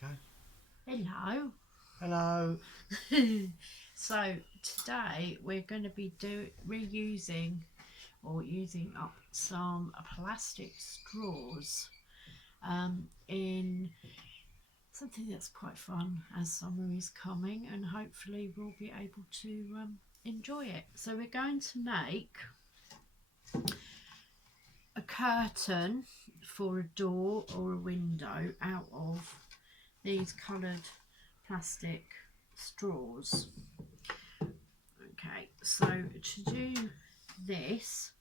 go. Hello. Hello. So today we're going to be reusing or using up some plastic straws in something that's quite fun as summer is coming, and hopefully we'll be able to enjoy it. So we're going to make a curtain for a door or a window out of these coloured plastic straws. Okay, so to do this,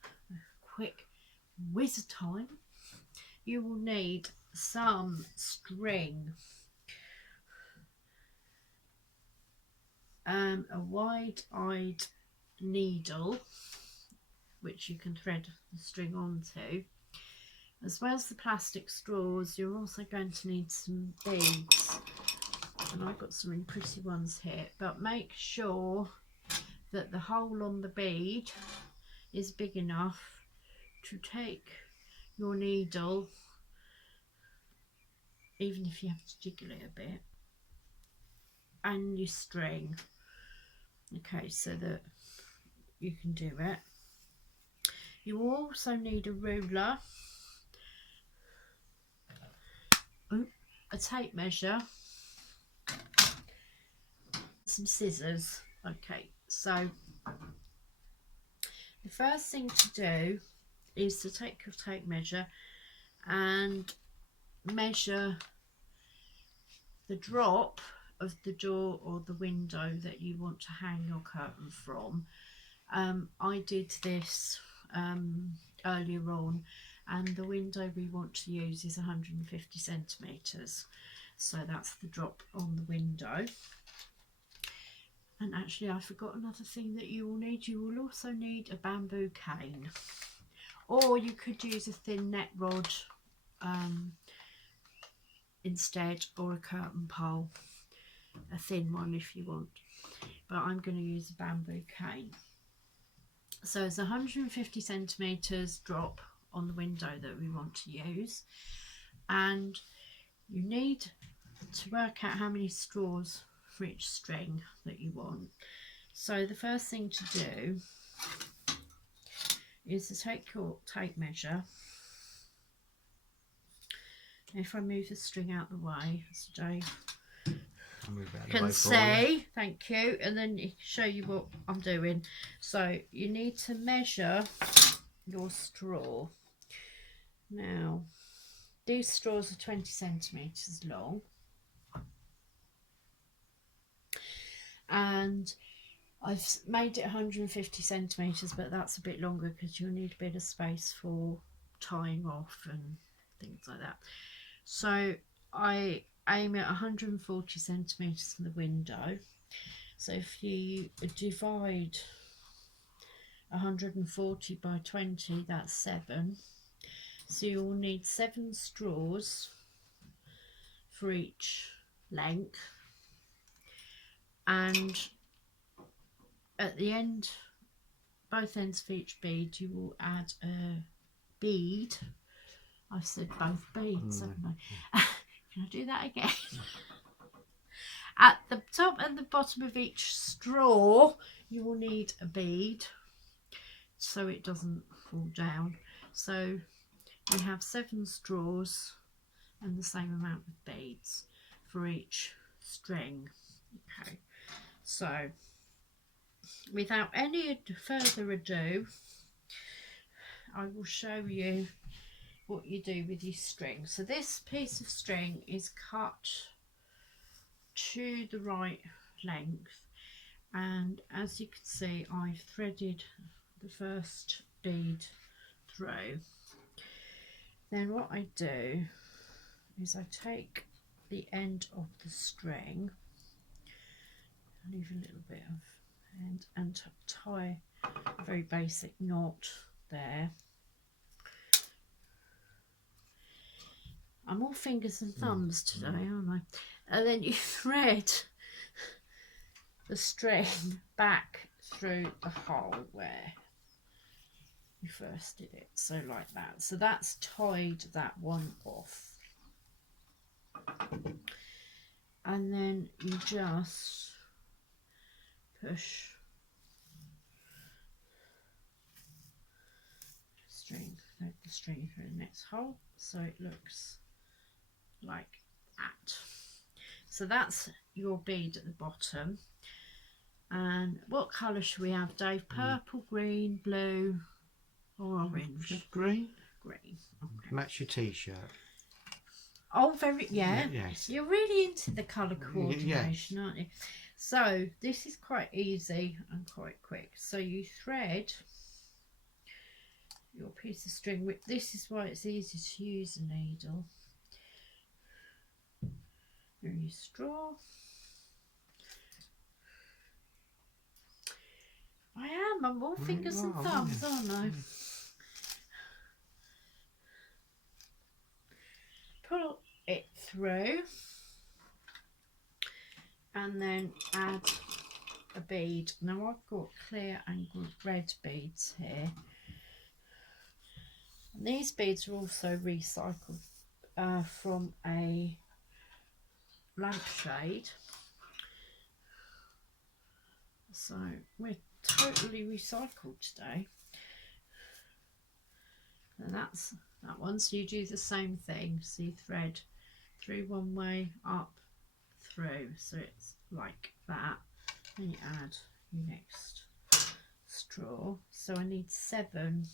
quick whiz time, you will need some string, a wide-eyed needle which you can thread the string onto. As well as the plastic straws, you're also going to need some beads, and I've got some really pretty ones here, but make sure that the hole on the bead is big enough to take your needle, even if you have to jiggle it a bit, and your string, okay, so that you can do it. You will also need a ruler, a tape measure, some scissors. Okay, so the first thing to do is to take your tape measure and measure the drop of the door or the window that you want to hang your curtain from. I did this earlier on, and the window we want to use is 150 centimetres, so that's the drop on the window. And actually I forgot another thing that you will need. You will also need a bamboo cane, or you could use a thin net rod instead, or a curtain pole, a thin one if you want, but I'm going to use a bamboo cane. So it's 150 centimetres drop on the window that we want to use, and you need to work out how many straws for each string that you want. So the first thing to do is to take your tape measure. If I move the string out the way, so Dave can see, thank you, and then show you what I'm doing. So you need to measure your straw. Now these straws are 20 centimetres long, and I've made it 150 centimetres, but that's a bit longer because you'll need a bit of space for tying off and things like that. So I aim at 140 centimetres in the window. So if you divide 140 by 20, that's 7. So you'll need 7 straws for each length, and at the end, both ends of each bead, you will add a bead. I've said both beads, haven't I? Can I do that again? At the top and the bottom of each straw, you will need a bead so it doesn't fall down. So we have 7 straws and the same amount of beads for each string. Okay, so without any further ado, I will show you what you do with your string. So this piece of string is cut to the right length, and as you can see, I've threaded the first bead through. Then what I do is I take the end of the string, leave a little bit of end, and tie a very basic knot there. I'm all fingers and thumbs today, aren't I? And then you thread the string back through the hole where you first did it, so like that. So that's tied that one off. and then you just push the string through the next hole so it looks like that. So that's your bead at the bottom. And what colour should we have, Dave? Purple, green, blue, or orange? Green. Green. Okay. Match your t-shirt. Oh, yeah. Yes. You're really into the colour coordination, yes. aren't you? So this is quite easy and quite quick. So you thread your piece of string. This is why it's easy to use a needle. Here you straw. I'm all fingers and thumbs, aren't I? Pull it through and then add a bead. Now I've got clear and red beads here. And these beads are also recycled from a lampshade. So we're totally recycled today. And that's that one. So you do the same thing. So you thread through one way, up, through. So it's like that. Then you add your next straw. So I need 7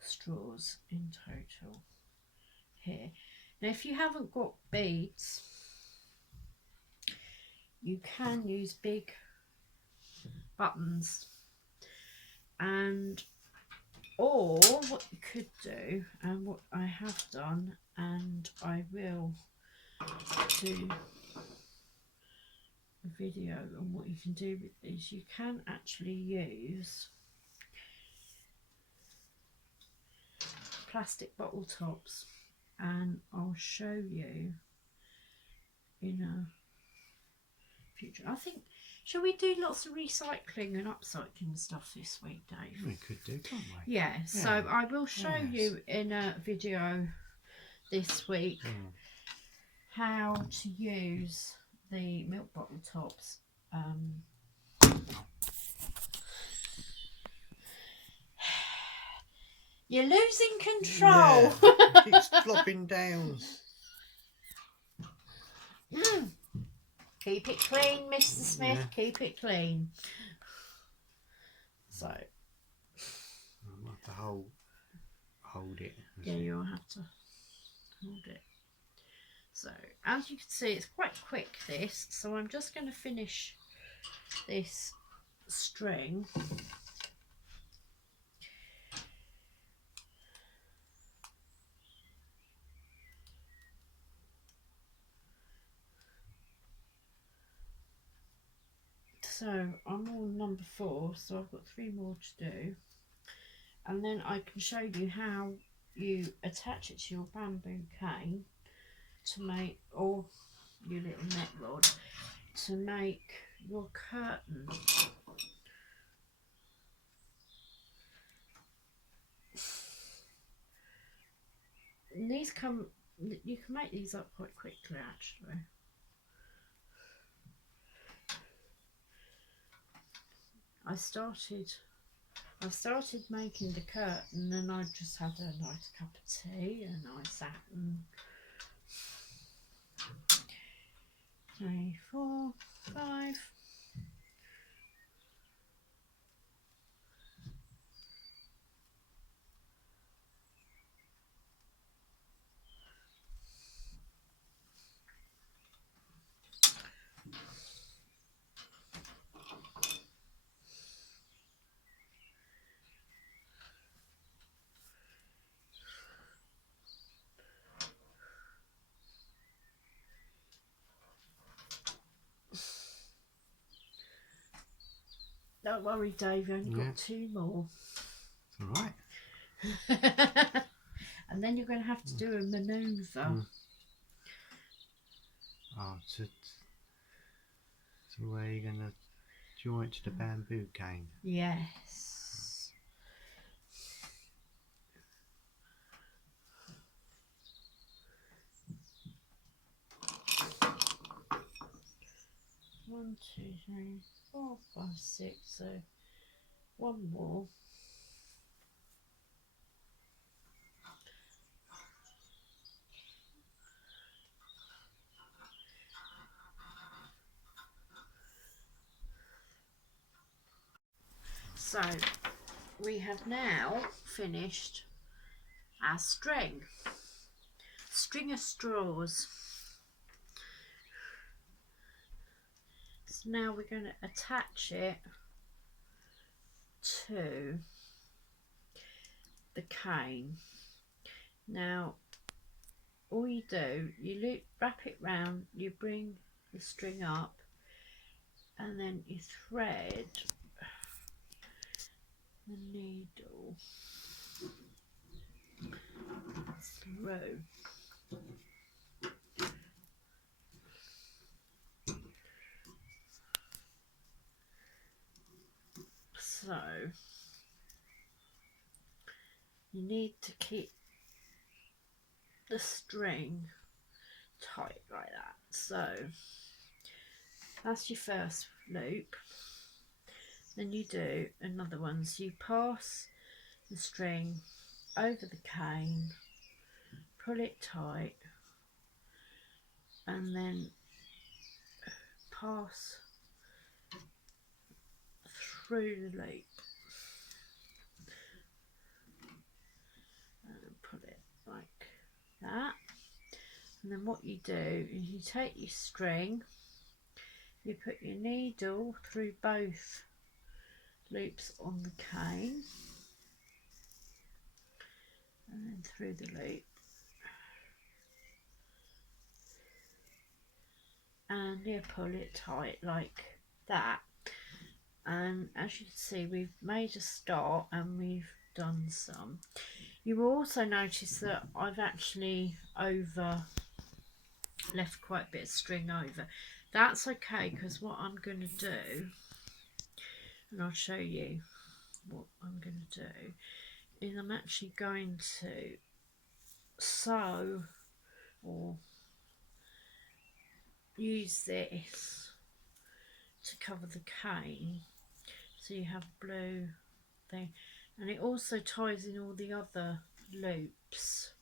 straws in total here. Now if you haven't got beads, you can use big buttons, and or what you could do, and what I have done and I will do a video on what you can do with these, you can actually use plastic bottle tops, and I'll show you in a future. I think, shall we do lots of recycling and upcycling stuff this week, Dave? We could do, can't we? Yeah, so I will show you in a video this week how to use the milk bottle tops. You're losing control. Yeah, it keeps flopping down. Keep it clean, Mr. Smith. Yeah. Keep it clean. So I'll have to hold it. yeah, you'll have to hold it. So as you can see, it's quite quick this. So I'm just going to finish this string. So I'm on number 4, so I've got 3 more to do, and then I can show you how you attach it to your bamboo cane to make, or your little net rod, to make your curtain. And these you can make these up quite quickly actually. I've started making the curtain, and I just had a nice cup of tea and I sat and 3, 4, 5. Don't worry, Dave, you only got 2 more. All right. And then you're going to have to do a manoeuvre. Oh, so where are you going to join to the bamboo cane? Yes. 1, 2, 3, 4, 5, 6. So one more. So we have now finished our string of straws. So now we're going to attach it to the cane. Now all you do, you wrap it round, you bring the string up, and then you thread the needle through. So you need to keep the string tight like that. So that's your first loop. Then you do another one. So you pass the string over the cane, pull it tight, and then pass through the loop and pull it like that. And then what you do is you take your string, you put your needle through both loops on the cane and then through the loop, and you pull it tight like that. And as you can see, we've made a start and we've done some. You will also notice that I've actually left quite a bit of string over. That's okay, because what I'm going to do, and I'll show you what I'm going to do, is I'm actually going to sew or use this to cover the cane, so you have a blue thing, and it also ties in all the other loops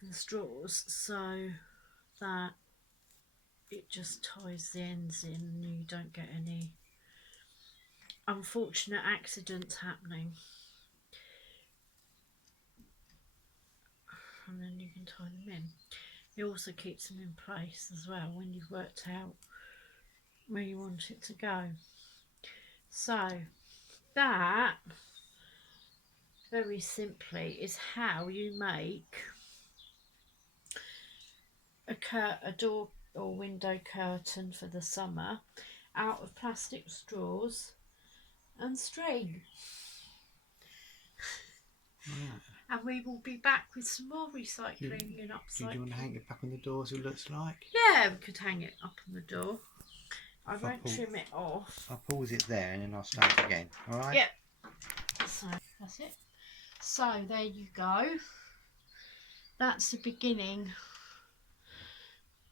and the straws, so that it just ties the ends in and you don't get any unfortunate accidents happening. And then you can tie them in. It also keeps them in place as well when you've worked out where you want it to go. So that, very simply, is how you make a door or window curtain for the summer out of plastic straws and string. Right. And we will be back with some more recycling and Do you want upcycling. to hang it back on the door so it looks like? Yeah, we could hang it up on the door. I If I won't trim it off. I'll pause it there and then I'll start again. Alright? Yep. So that's it. So there you go. That's the beginning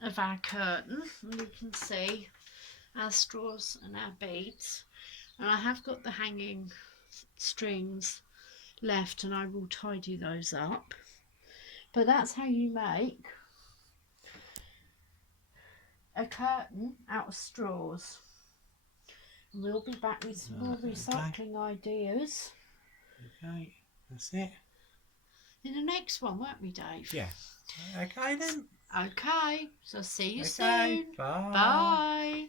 of our curtain. And you can see our straws and our beads. And I have got the hanging strings left and I will tidy those up. But that's how you make a curtain out of straws. And we'll be back with some more recycling ideas. Okay, that's it. In the next one, won't we, Dave? Yeah. Okay then. Okay, so see you Okay, soon. bye. Bye.